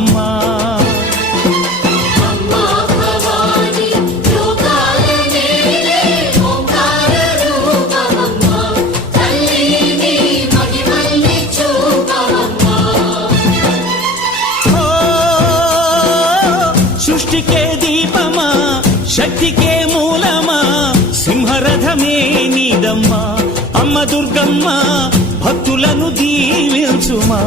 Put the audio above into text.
చూపవమ్మా. సృష్టికే దీపమా, శక్తికే మూలమా, సింహరథమే నీదమ్మా. అమ్మ దుర్గమ్మ భక్తులను దీవించుమా.